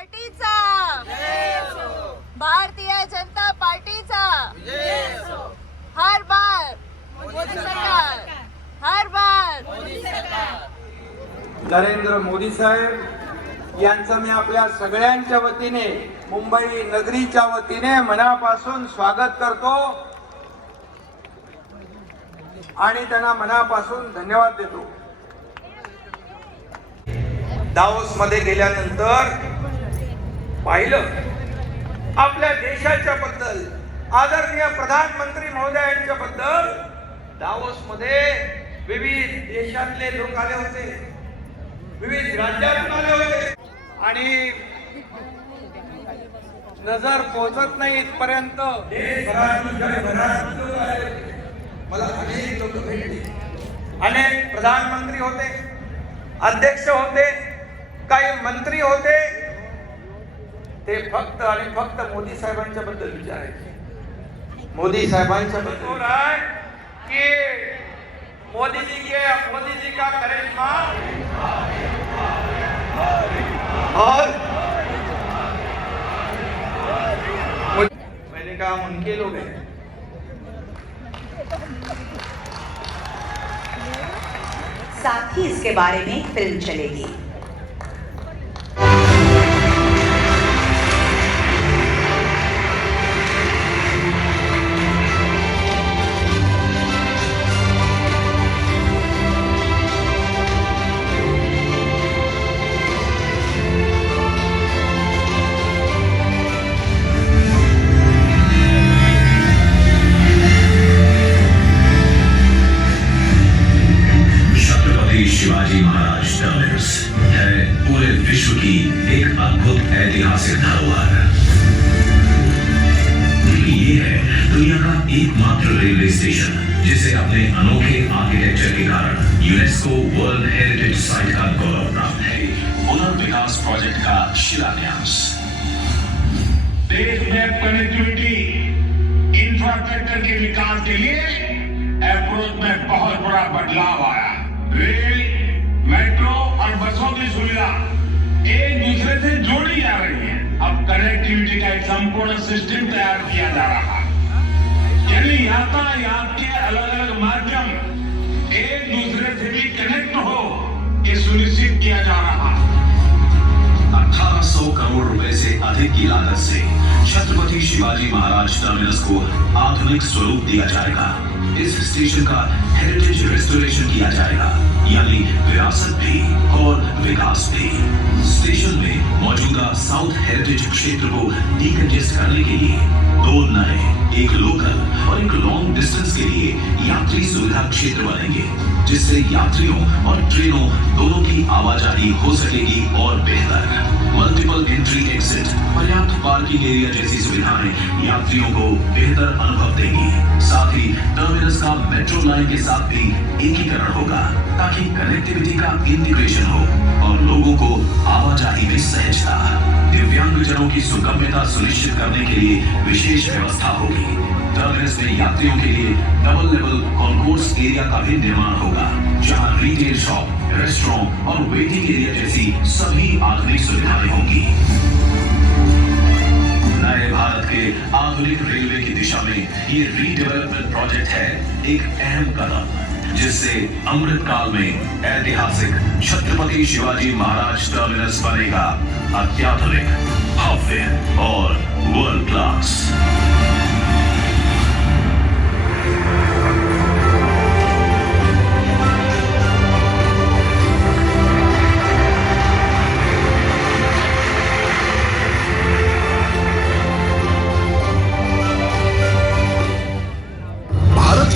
पार्टीचा भारतीय जनता पार्टीचा हर बार मोदी सरकार, हर बार मोदी सरकार। नरेंद्र मोदी साहेब यांचं मी आपल्या सगळ्यांच्या वतीने, मुंबई नगरीच्या वतीने मनापासून स्वागत करतो आणि त्यांना मनापासून धन्यवाद देतो। दावोस मध्ये गेल्यानंतर पाहिलं आपल्या देशाच्या बद्दल, आदरणीय प्रधानमंत्री महोदयांच्या बद्दल दावोस मध्ये विविध देशातले लोक आले होते, विविध राज्यातून आले होते आणि नजर पोहोचत नाही इथपर्यंत मला अनेक लोक भेटले, अनेक प्रधानमंत्री होते, अध्यक्ष होते, काही मंत्री होते। ते फक्त आणि फक्त मोदी साहेबांच्या बद्दल विचारायचे, मोदी साहेबांच्या बद्दल आहे की मोदी जी का करिश्मा और मैंने कहा उनके लोग हैं। साथ ही इसके बारे में फिल्म चलेगी। शिवाजी महाराज टर्मिनस है पूरे विश्व की एक अद्भुत ऐतिहासिक धरोहर। ये है दुनिया का एकमात्र रेलवे स्टेशन जिसे अपने अनोखे आर्किटेक्चर के कारण यूनेस्को वर्ल्ड हेरिटेज साइट का गौरव प्राप्त है। पुनर्विकास प्रोजेक्ट का शिलान्यास। देश में कनेक्टिविटी इंफ्रास्ट्रक्चर के विकास के लिए अप्रोच में बहुत बड़ा बदलाव आया। रेल, मेट्रो और बसों की सुविधा एक दूसरे से जोड़ी जा रही है। अब कनेक्टिविटी का एक संपूर्ण सिस्टम तैयार किया जा रहा है, यानी यातायात के अलग अलग माध्यम एक दूसरे से भी कनेक्ट हो, ये सुनिश्चित किया जा रहा है। 1800 करोड़ रुपए से अधिक की लागत से छत्रपति शिवाजी महाराज टर्मिनस को आधुनिक स्वरूप दिया जाएगा। इस स्टेशन का हेरिटेज रेस्टोरेशन किया जाएगा, यानी विरासत भी और विकास भी। स्टेशन में मौजूदा साउथ हेरिटेज क्षेत्र को डीकंजेस्ट करने के लिए 2 नए, एक लोकल और एक लॉन्ग डिस्टेंस के लिए यात्री सुविधा क्षेत्र बनेंगे, जिससे यात्रियों और ट्रेनों दोनों की आवाजाही हो सकेगी और बेहतर। मल्टीपल एंट्री एग्जिट, पर्याप्त पार्किंग एरिया जैसी सुविधाएं यात्रियों को बेहतर अनुभव देंगी। साथ ही टर्मिनस का मेट्रो लाइन के साथ भी एकीकरण होगा, ताकि कनेक्टिविटी का इंटीग्रेशन हो और लोगों को आवाजाही में सहजता। दिव्यांगजनों की सुगम्यता सुनिश्चित करने के लिए विशेष व्यवस्था होगी। टर्मिनस में यात्रियों के लिए डबल लेवल कॉन्कोर्स एरिया का भी निर्माण होगा, जहां रिटेल शॉप, रेस्टोरेंट और वेटिंग एरिया जैसी सभी आधुनिक सुविधाएं होंगी। नए भारत के आधुनिक रेलवे की दिशा में ये रीडेवलपमेंट प्रोजेक्ट है एक अहम कदम, जिससे अमृत काल में ऐतिहासिक छत्रपति शिवाजी महाराज टर्मिनस बनेगा अत्याधुनिक, भव्य और वर्ल्ड क्लास।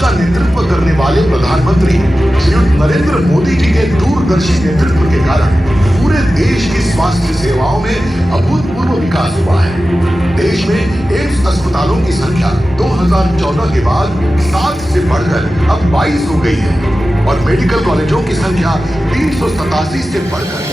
नेतृत्व करने वाले प्रधानमंत्री श्रीयुत नरेंद्र मोदी जी के दूरदर्शी नेतृत्व के कारण पूरे देश की स्वास्थ्य सेवाओं में अभूतपूर्व विकास हुआ है। देश में एम्स अस्पतालों की संख्या 2014 के बाद 7 से बढ़कर अब 22 हो गई है और मेडिकल कॉलेजों की संख्या 387 से बढ़कर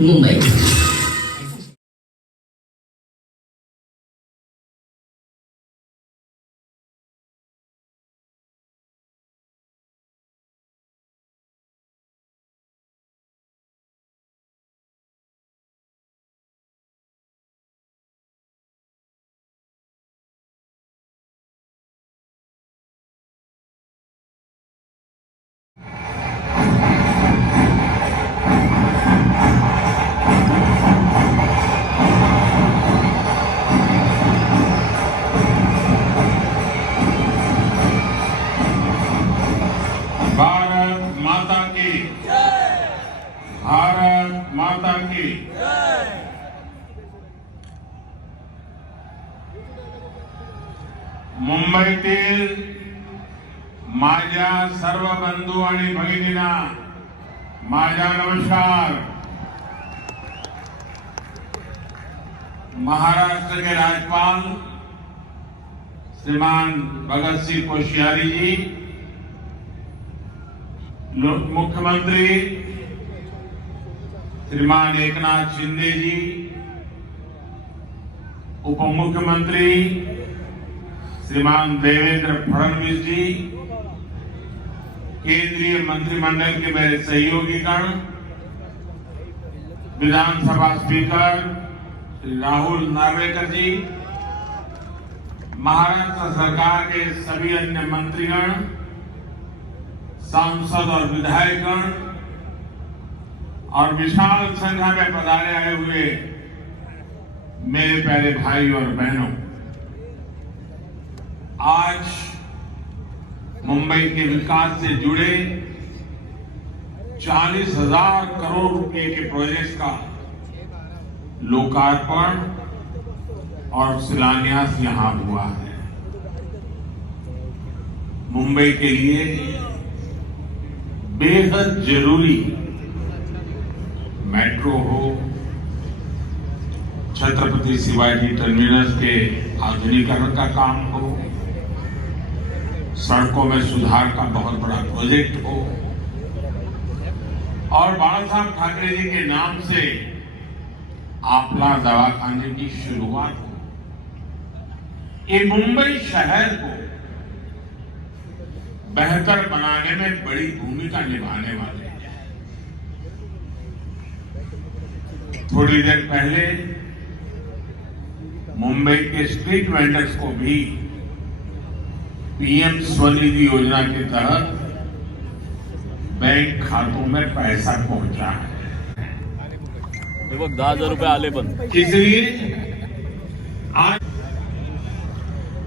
मुंबई। भारत माता की मुंबईतील माझ्या सर्व बंधू आणि भगिनींना माझा नमस्कार। महाराष्ट्र के राज्यपाल श्रीमान भगत सिंह कोश्यारी जी, मुख्यमंत्री श्रीमान एकनाथ शिंदे जी, उप मुख्यमंत्री श्रीमान देवेंद्र फडणवीस जी, केंद्रीय मंत्रिमंडल के मेरे सहयोगीगण, विधानसभा स्पीकर श्री राहुल नार्वेकर जी, महाराष्ट्र सरकार के सभी अन्य मंत्रीगण, सांसद और विधायकगण और विशाल संख्या में पधारे आए हुए मेरे प्यारे भाई और बहनों, आज मुंबई के विकास से जुड़े 40,000 करोड़ रुपए के प्रोजेक्ट का लोकार्पण और शिलान्यास यहां हुआ है। मुंबई के लिए बेहद जरूरी मेट्रो हो, छत्रपति शिवाजी टर्मिनस के आधुनिकीकरण का काम हो, सड़कों में सुधार का बहुत बड़ा प्रोजेक्ट हो और बाला साहब ठाकरे जी के नाम से आपला दवाखाने की शुरुआत हो। ये मुंबई शहर को बेहतर बनाने में बड़ी भूमिका निभाने वाले हैं। थोड़ी देर पहले मुंबई के स्ट्रीट वेंडर्स को भी पीएम स्वनिधि योजना के तहत बैंक खातों में पैसा पहुंचा है। लगभग 10,000 रुपये आले पण। इसलिए आज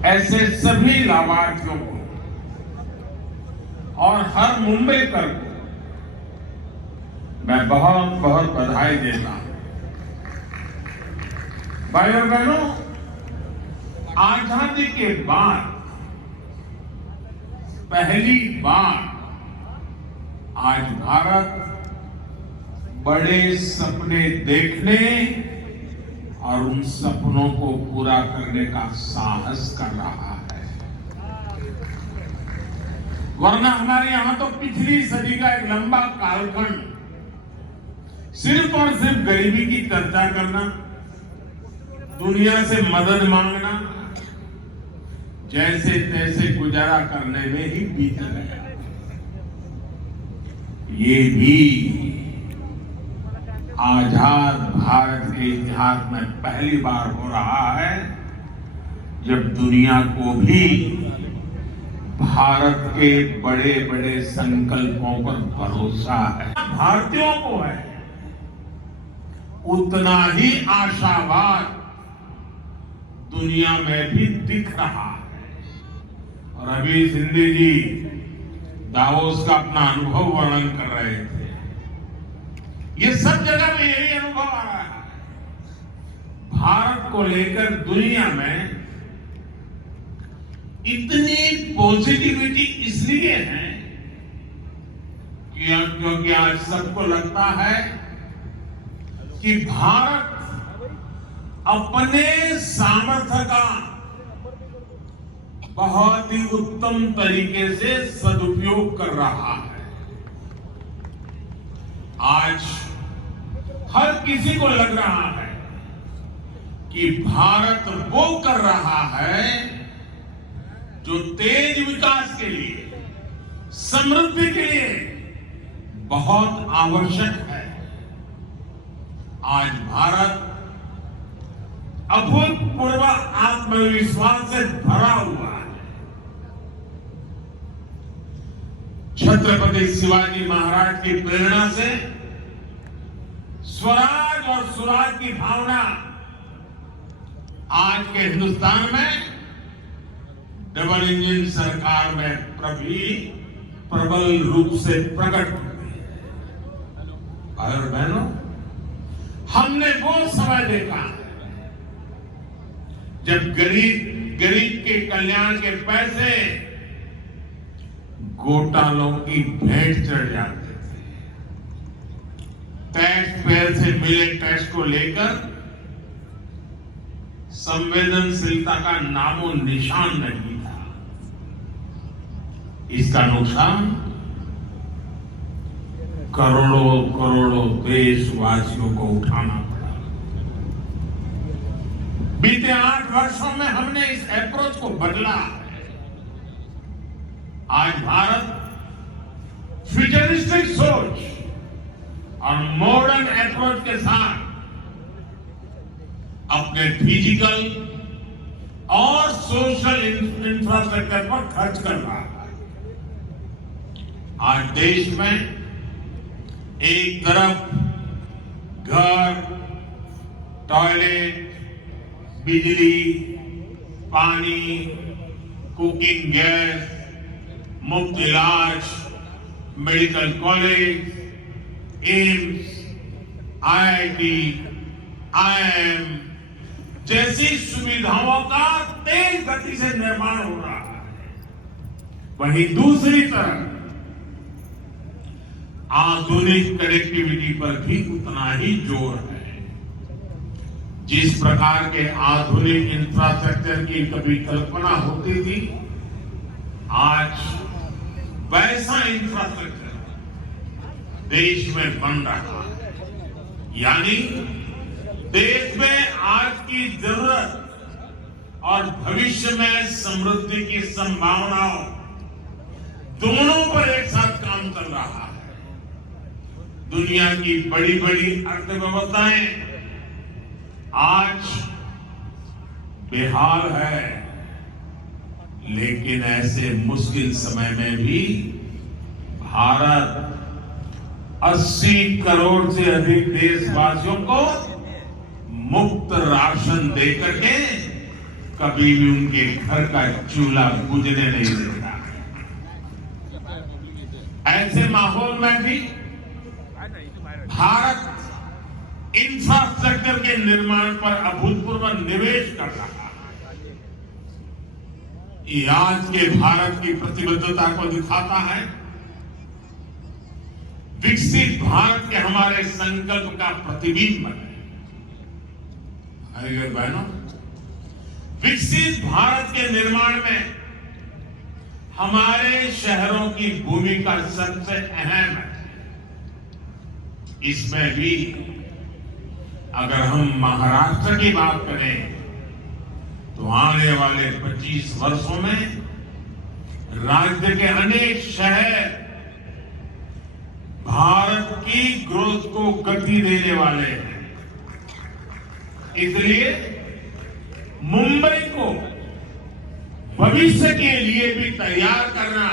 ऐसे सभी लाभार्थियों को और हर मुंबईकर को मैं बहुत बहुत बधाई देता हूं। भाई और बहनों, आजादी के बाद पहली बार आज भारत बड़े सपने देखने और उन सपनों को पूरा करने का साहस कर रहा है। वरना हमारे यहां तो पिछली सदी का एक लंबा कालखंड सिर्फ और सिर्फ गरीबी की चर्चा करना, दुनिया से मदद मांगना, जैसे तैसे गुजारा करने में ही बीत गया। ये भी आजाद भारत के इतिहास में पहली बार हो रहा है जब दुनिया को भी भारत के बड़े बड़े संकल्पों पर भरोसा है। भारतीयों को है उतना ही आशावाद दुनिया में भी दिख रहा है। और अभी सिंधे जी दावोस का अपना अनुभव वर्णन कर रहे थे। ये सब जगह में यही अनुभव आ रहा है। भारत को लेकर दुनिया में इतनी पॉजिटिविटी इसलिए है क्योंकि आज सबको लगता है कि भारत अपने सामर्थ्य का बहुत ही उत्तम तरीके से सदुपयोग कर रहा है। आज हर किसी को लग रहा है कि भारत वो कर रहा है जो तेज विकास के लिए, समृद्धि के लिए बहुत आवश्यक है। आज भारत अभूतपूर्व आत्मविश्वास से भरा हुआ है। छत्रपति शिवाजी महाराज की प्रेरणा से स्वराज और सुराज की भावना आज के हिंदुस्तान में डबल इंजन सरकार में प्रबल रूप से प्रकट होती है। भाई और बहनों, हमने वो समय देखा जब गरीब के कल्याण के पैसे घोटालों की भेंट चढ़ जाते थे। टैक्स पेयर से मिले टैक्स को लेकर संवेदनशीलता का नामो निशान नहीं था। इसका नुकसान करोड़ों करोड़ों देशवासियों को उठाना पड़ा। बीते 8 वर्षों में हमने इस अप्रोच को बदला। आज भारत फ्यूचरिस्टिक सोच और मॉडर्न अप्रोच के साथ अपने फिजिकल और सोशल इंफ्रास्ट्रक्चर पर खर्च कर रहा है। आज देश में एक तरफ घर, टॉयलेट, बिजली, पानी, कुकिंग गैस, मुफ्त इलाज, medical college, AIIMS, IIT, IIM जैसी सुविधाओं का तेज गति से निर्माण हो रहा है। वहीं दूसरी तरफ आधुनिक कनेक्टिविटी पर भी उतना ही जोर है। जिस प्रकार के आधुनिक इंफ्रास्ट्रक्चर की कभी कल्पना होती थी, आज वैसा इंफ्रास्ट्रक्चर देश में बन रहा है। यानी देश में आज की जरूरत और भविष्य में समृद्धि की संभावनाओं दोनों पर एक साथ काम चल रहा है। दुनिया की बड़ी बड़ी अर्थव्यवस्थाएं आज बेहाल है, लेकिन ऐसे मुश्किल समय में भी भारत 80 करोड़ से अधिक देशवासियों को मुफ्त राशन देकर के कभी भी उनके घर का चूल्हा बुझने नहीं देता। ऐसे माहौल में भी भारत इंफ्रास्ट्रक्चर के निर्माण पर अभूतपूर्व निवेश कर रहा है। ये आज के भारत की प्रतिबद्धता को दिखाता है। विकसित भारत के हमारे संकल्प का प्रतिबिंब है। भाई और बहनों, विकसित भारत के निर्माण में हमारे शहरों की भूमिका सबसे अहम है। इसमें भी अगर हम महाराष्ट्र की बात करें तो आने वाले 25 वर्षों में राज्य के अनेक शहर भारत की ग्रोथ को गति देने वाले हैं। इसलिए मुंबई को भविष्य के लिए भी तैयार करना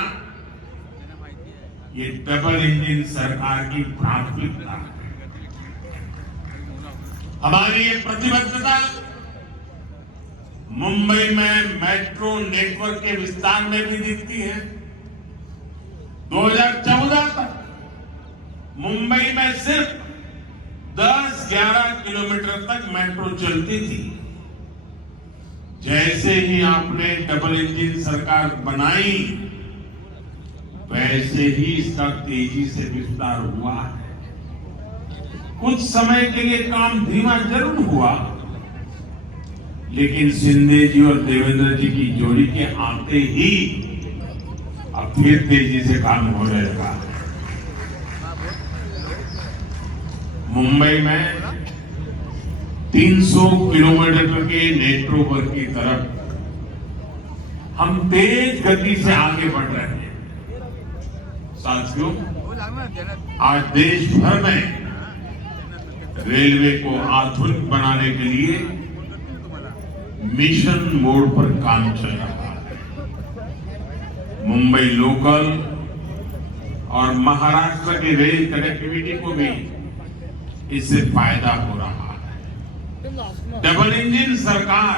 ये डबल इंजन सरकार की प्राथमिकता है। हमारी ये प्रतिबद्धता मुंबई में मेट्रो नेटवर्क के विस्तार में भी दिखती है। 2014 तक मुंबई में सिर्फ 10-11 किलोमीटर तक मेट्रो चलती थी। जैसे ही आपने डबल इंजन सरकार बनाई, वैसे ही इसका तेजी से विस्तार हुआ है। कुछ समय के लिए काम धीमा जरूर हुआ, लेकिन शिंदे जी और देवेंद्र जी की जोड़ी के आते ही अब फिर तेजी से काम होने लगा। मुंबई में 300 किलोमीटर के नेटवर्क की तरफ हम तेज गति से आगे बढ़ रहे हैं। साथियों, आज देश भर में रेलवे को आधुनिक बनाने के लिए मिशन मोड पर काम चल रहा है। मुंबई लोकल और महाराष्ट्र की रेल कनेक्टिविटी को भी इससे फायदा हो रहा है। डबल इंजन सरकार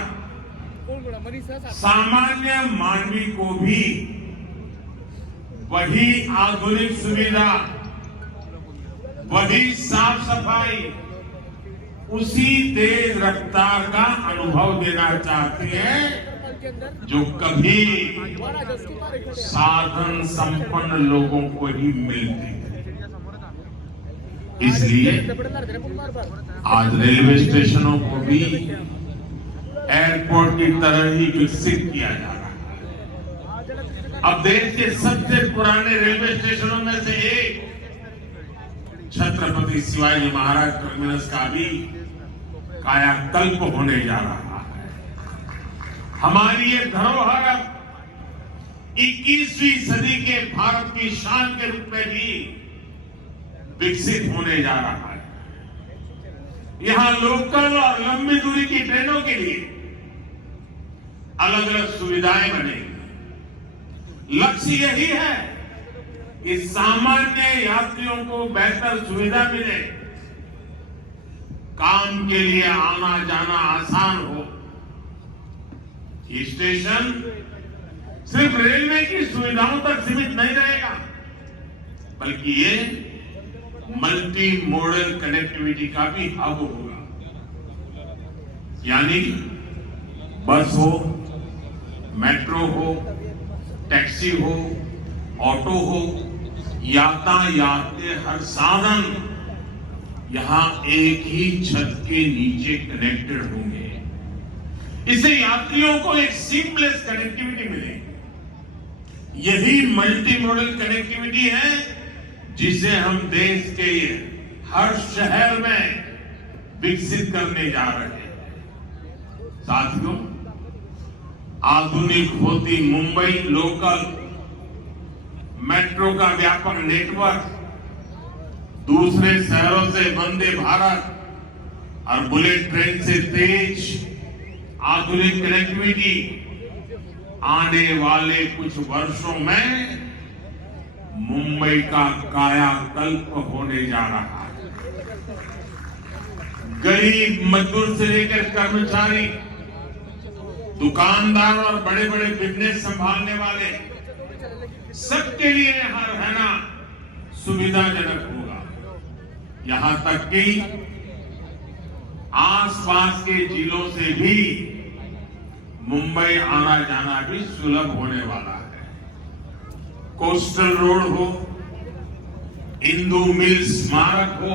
सामान्य मानवी को भी वही आधुनिक सुविधा वही साफ सफाई, उसी तेज रफ्तार का अनुभव देना चाहती है जो कभी साधन संपन्न लोगों को ही मिलती है। इसलिए आज रेलवे स्टेशनों को भी एयरपोर्ट की तरह ही विकसित किया जा रहा है। अब देश के सबसे पुराने रेलवे स्टेशनों में से एक छत्रपति शिवाजी महाराज टर्मिनस का भी कायाकल्प होने जा रहा है। हमारी ये धरोहर अब 21वीं सदी के भारत की शान के रूप में भी विकसित होने जा रहा है। यहां लोकल और लंबी दूरी की ट्रेनों के लिए अलग अलग सुविधाएं बनेंगी। लक्ष्य यही है कि सामान्य यात्रियों को बेहतर सुविधा मिले, काम के लिए आना जाना आसान हो। ये स्टेशन सिर्फ रेलवे की सुविधाओं तक सीमित नहीं रहेगा, बल्कि ये मल्टी मॉडल कनेक्टिविटी का भी हब होगा। यानी बस हो, मेट्रो हो, टैक्सी हो, ऑटो हो, यातायात के हर साधन यहां एक ही छत के नीचे कनेक्टेड होंगे। इससे यात्रियों को एक सीमलेस कनेक्टिविटी मिलेगी। यही मल्टी मॉडल कनेक्टिविटी है जिसे हम देश के हर शहर में विकसित करने जा रहे हैं। साथियों, आधुनिक होती मुंबई लोकल मेट्रो का व्यापक नेटवर्क, दूसरे शहरों से वंदे भारत और बुलेट ट्रेन से तेज आधुनिक कनेक्टिविटी आने वाले कुछ वर्षों में मुंबई का कायाकल्प होने जा रहा है। गरीब मजदूर से लेकर कर्मचारी, दुकानदार और बड़े बड़े बिजनेस संभालने वाले सबके लिए यहां रहना सुविधाजनक होगा। यहां तक कि आसपास के जिलों से भी मुंबई आना जाना भी सुलभ होने वाला है। कोस्टल रोड हो, इंदू मिल स्मारक हो,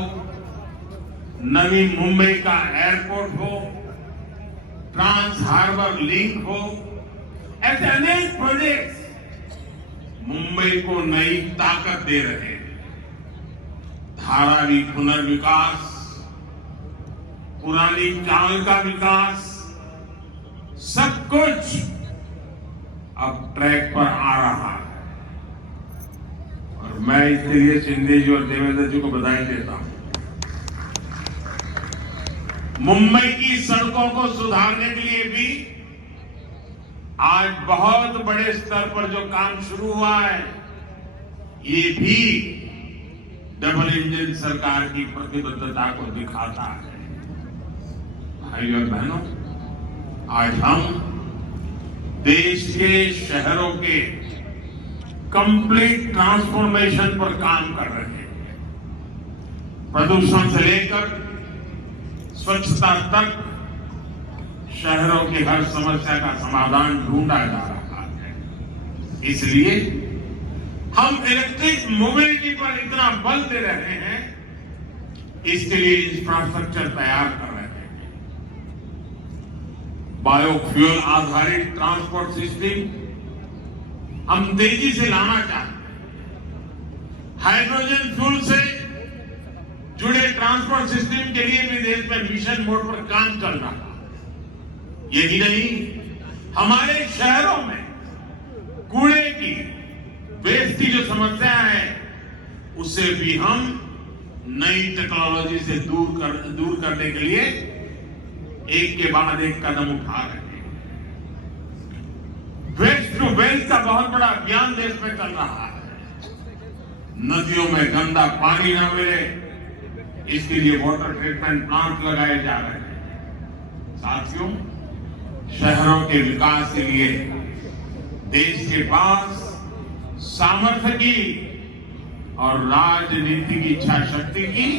नवी मुंबई का एयरपोर्ट हो, ट्रांस हार्बर लिंक हो, ऐसे अनेक प्रोजेक्ट्स मुंबई को नई ताकत दे रहे हैं। धारावी पुनर्विकास, पुरानी चाल का विकास, सब कुछ अब ट्रैक पर आ रहा है। और मैं इसके लिए शिंदे जी और देवेंद्र जी को बधाई देता हूं। मुंबई की सड़कों को सुधारने के लिए भी आज बहुत बड़े स्तर पर जो काम शुरू हुआ है, ये भी डबल इंजन सरकार की प्रतिबद्धता को दिखाता है। भाइयों और बहनों, आज हम देश के शहरों के कंप्लीट ट्रांसफॉर्मेशन पर काम कर रहे हैं। प्रदूषण से लेकर स्वच्छता तक शहरों की हर समस्या का समाधान ढूंढा जा रहा है। इसलिए हम इलेक्ट्रिक मोबिलिटी पर इतना बल दे रहे हैं, इसके लिए इंफ्रास्ट्रक्चर तैयार कर रहे हैं। बायोफ्यूल आधारित ट्रांसपोर्ट सिस्टम हम तेजी से लाना चाहते हैं। हाइड्रोजन फ्यूल से जुड़े ट्रांसपोर्ट सिस्टम के लिए भी देश में मिशन मोड पर काम चल रहा है। यही नहीं, हमारे शहरों में कूड़े की, वेस्ट की जो समस्या है, उसे भी हम नई टेक्नोलॉजी से दूर करने के लिए एक के बाद एक कदम उठा रहे हैं। वेस्ट टू वेल्थ का बहुत बड़ा अभियान देश में चल रहा है। नदियों में गंदा पानी न मिले, इसके लिए वाटर ट्रीटमेंट प्लांट लगाए जा रहे हैं। साथियों, शहरों के विकास के लिए देश के पास सामर्थ्य की और राजनीतिक इच्छा शक्ति की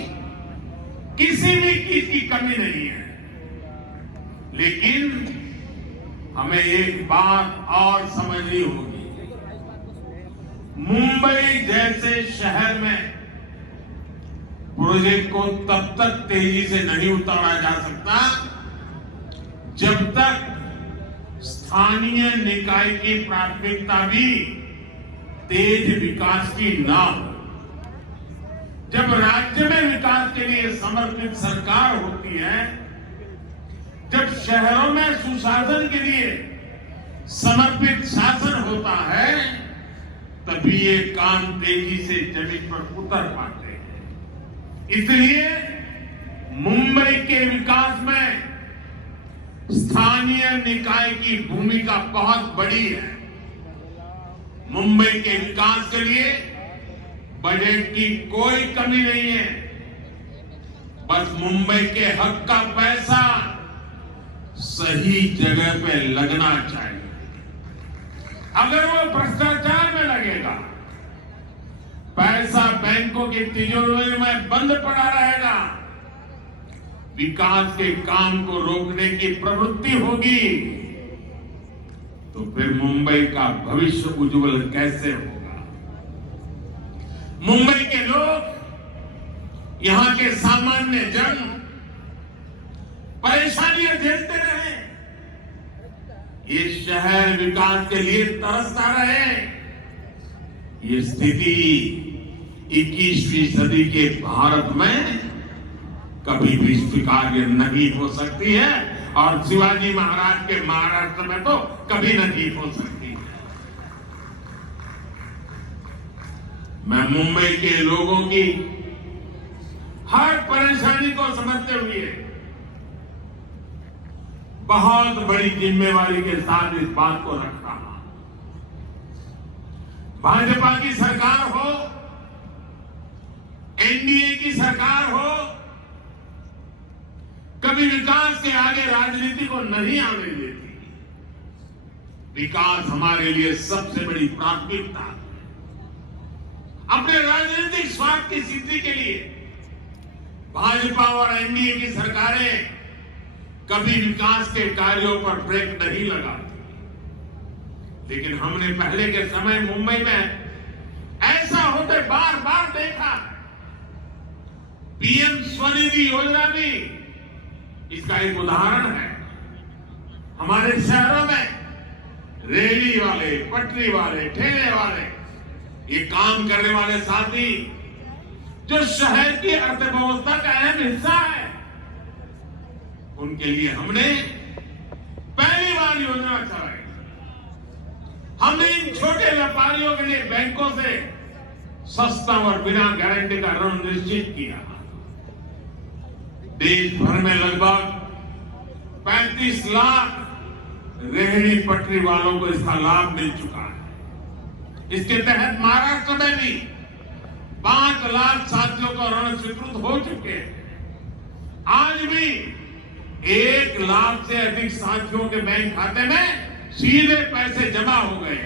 किसी भी चीज की कमी नहीं है। लेकिन हमें एक बात और समझनी होगी, मुंबई जैसे शहर में प्रोजेक्ट को तब तक तेजी से नहीं उतारा जा सकता जब तक स्थानीय निकाय की प्राथमिकता भी तेज विकास की ना हो। जब राज्य में विकास के लिए समर्पित सरकार होती है, जब शहरों में सुशासन के लिए समर्पित शासन होता है, तभी ये काम तेजी से जमीन पर उतर पाते हैं। इसलिए मुंबई के विकास में स्थानीय निकाय की भूमिका बहुत बड़ी है। मुंबई के विकास के लिए बजट की कोई कमी नहीं है। बस मुंबई के हक का पैसा सही जगह पे लगना चाहिए। अगर वो भ्रष्टाचार में लगेगा, पैसा बैंकों की तिजोरी में बंद पड़ा रहेगा, विकास के काम को रोकने की प्रवृत्ति होगी, तो फिर मुंबई का भविष्य उज्जवल कैसे होगा? मुंबई के लोग, यहां के सामान्य जन परेशानियां झेलते रहे, ये शहर विकास के लिए तरसता रहे। ये स्थिति 21वीं सदी के भारत में कभी भी स्वीकार्य नहीं हो सकती है, और शिवाजी महाराज के महाराष्ट्र में तो कभी नहीं हो सकती है। मैं मुंबई के लोगों की हर परेशानी को समझते हुए बहुत बड़ी जिम्मेवारी के साथ इस बात को रख रहा हूं। भाजपा की सरकार हो, एनडीए की सरकार हो, कभी विकास के आगे राजनीति को नहीं आने देती। विकास हमारे लिए सबसे बड़ी प्राथमिकता है। अपने राजनीतिक स्वार्थ की सिद्धि के लिए भाजपा और एनडीए की सरकारें कभी विकास के कार्यों पर ब्रेक नहीं लगाती। लेकिन हमने पहले के समय मुंबई में ऐसा होते बार बार देखा। पीएम स्वनिधि योजना भी इसका एक उदाहरण है। हमारे शहरों में रेहड़ी वाले, पटरी वाले, ठेले वाले, ये काम करने वाले साथी जो शहर की अर्थव्यवस्था का अहम हिस्सा है, उनके लिए हमने पहली बार योजना चलाई। हमने इन छोटे व्यापारियों के लिए बैंकों से सस्ता और बिना गारंटी का ऋण निश्चित किया। देश भर में लगभग 35 लाख रेहड़ी पटरी वालों को इसका लाभ मिल चुका है। इसके तहत महाराष्ट्र में भी 5 लाख साथियों को ऋण स्वीकृत हो चुके हैं। आज भी 1 लाख से अधिक साथियों के बैंक खाते में सीधे पैसे जमा हो गए।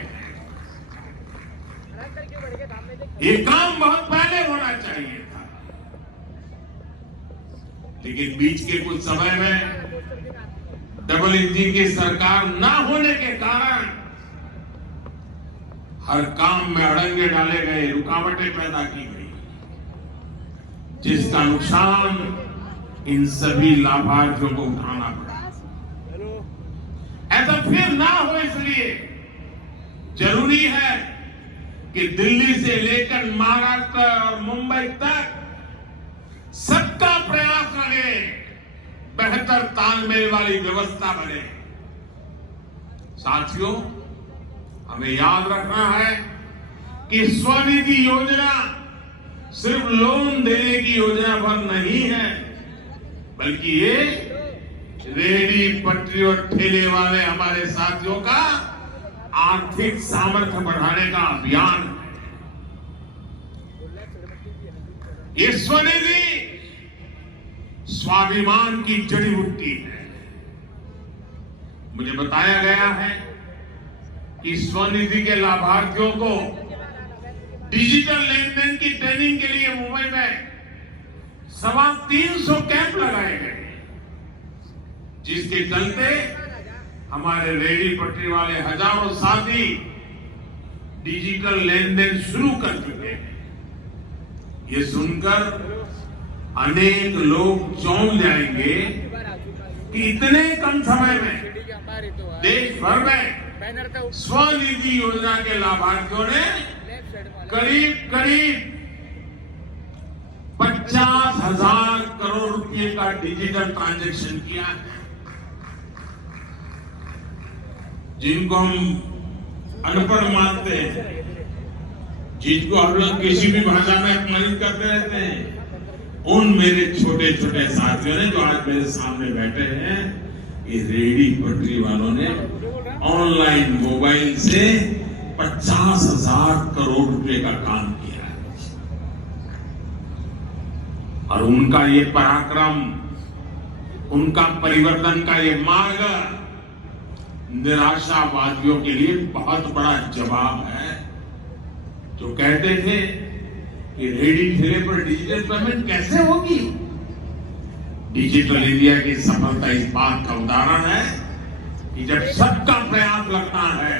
ये काम बहुत पहले होना चाहिए था, लेकिन बीच के कुछ समय में डबल इंजन की सरकार ना होने के कारण हर काम में अड़ंगे डाले गए, रुकावटें पैदा की गई, जिसका नुकसान इन सभी लाभार्थियों को उठाना पड़ा। ऐसा फिर ना हो, इसलिए जरूरी है कि दिल्ली से लेकर महाराष्ट्र और मुंबई तक सबका प्रयास लगे, बेहतर तालमेल वाली व्यवस्था बने। साथियों, हमें याद रखना है कि स्वनिधि योजना सिर्फ लोन देने की योजना भर नहीं है, बल्कि ये रेहड़ी पटरी और ठेले वाले हमारे साथियों का आर्थिक सामर्थ्य बढ़ाने का अभियान है। ये स्वनिधि स्वाभिमान की जड़ी बूटी है। मुझे बताया गया है कि स्वनिधि के लाभार्थियों को डिजिटल लेन देन की ट्रेनिंग के लिए मुंबई में 350 कैंप लगाए गए, जिसके चलते हमारे रेहड़ी पटरी वाले हजारों साथी डिजिटल लेन देन शुरू कर चुके हैं। ये सुनकर अनेक लोग चौंक जाएंगे कि इतने कम समय में देश भर में स्वनिधि योजना के लाभार्थियों ने करीब 50,000 करोड़ रुपए का डिजिटल ट्रांजैक्शन किया है। जिनको हम अनपढ़ मानते हैं, जिनको हम लोग किसी भी भाषा में अपमानित करते रहते हैं, उन मेरे छोटे छोटे साथियों ने जो आज मेरे सामने बैठे हैं, ये रेहड़ी पटरी वालों ने ऑनलाइन मोबाइल से 50,000 करोड़ रुपए का काम किया है। और उनका ये पराक्रम, उनका परिवर्तन का ये मार्ग निराशावादियों के लिए बहुत बड़ा जवाब है, जो कहते थे कि रेहड़ी ठेले पर डिजिटल पेमेंट कैसे होगी। डिजिटल इंडिया की सफलता इस बात का उदाहरण है कि जब सबका प्रयास लगता है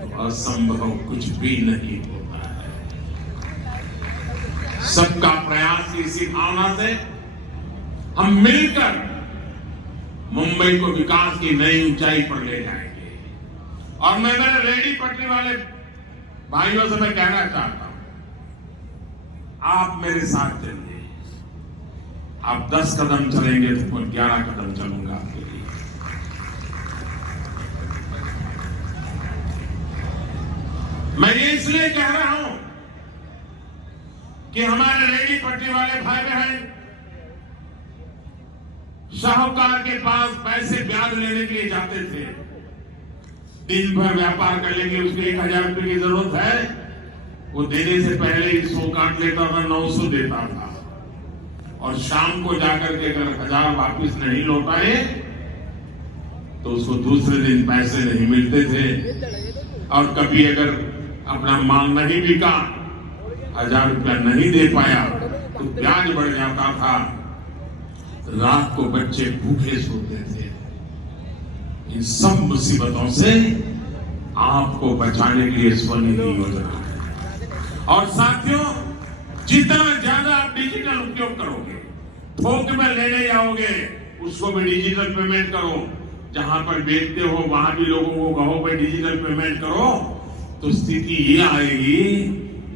तो असंभव कुछ भी नहीं होता है। सबका प्रयास की इसी भावना से हम मिलकर मुंबई को विकास की नई ऊंचाई पर ले जाएंगे। और मैं मेरे रेहड़ी पटरी वाले भाइयों से मैं कहना चाहता हूं, आप मेरे साथ चलिए। आप 10 कदम चलेंगे तो मैं 11 कदम चलूंगा आपके लिए। मैं ये इसलिए कह रहा हूं कि हमारे रेहड़ी पटरी वाले भाई बहन साहूकार के पास पैसे ब्याज लेने के लिए जाते थे। दिन भर व्यापार कर लेंगे, उसके 1,000 रुपए की जरूरत है, वो देने से पहले ही 100 काट लेता था, 900 देता था। और शाम को जाकर के अगर 1,000 वापिस नहीं लौटाए तो उसको दूसरे दिन पैसे नहीं मिलते थे। और कभी अगर अपना माल नहीं बिका, 1,000 रुपया नहीं दे पाया तो ब्याज बढ़ जाता था। रात को बच्चे भूखे सोते थे। इन सब मुसीबतों से आपको बचाने के लिए स्वनिधि योजना है। और साथियों, जितना ज्यादा आप डिजिटल उपयोग करोगे, थोक में लेने जाओगे, उसको भी डिजिटल पेमेंट करो। जहां पर बेचते हो वहां भी लोगों को कहो भाई डिजिटल पेमेंट करो, तो स्थिति ये आएगी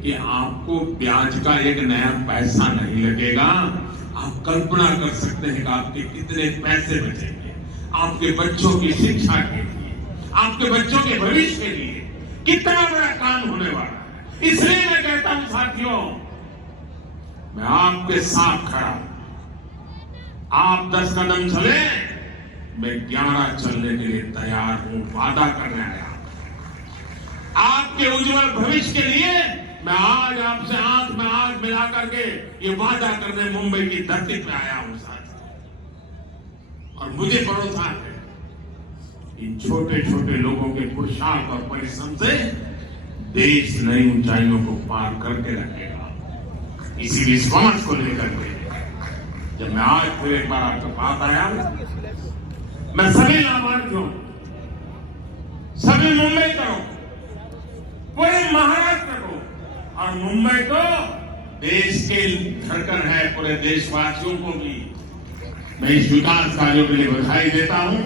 कि आपको ब्याज का एक नया पैसा नहीं लगेगा। आप कल्पना कर सकते हैं कि आपके कितने पैसे बचेंगे, आपके बच्चों की शिक्षा के लिए, आपके बच्चों के भविष्य के लिए कितना बड़ा काम होने वाला है। इसलिए मैं कहता हूं साथियों, मैं आपके साथ खड़ा हूं। आप 10 कदम चले, मैं 11 चलने के लिए तैयार हूं। वादा करने आया आपके उज्जवल भविष्य के लिए। मैं आज आपसे आंख में आंख मिला करके ये वादा करने मुंबई की धरती पे आया हूं साथियों। और मुझे भरोसा है इन छोटे छोटे लोगों के पुरुषार्थ और परिश्रम से देश नई ऊंचाइयों को पार करके रखेगा। इसी विश्वास को लेकर के जब मैं आज फिर एक बार आपके पास आया, मैं सभी लाभार्थियों, सभी मुंबई को, पूरे महाराष्ट्र को और मुंबई को देश के धड़कन है, पूरे देशवासियों को भी मैं इस विकास कार्यों के लिए बधाई देता हूं।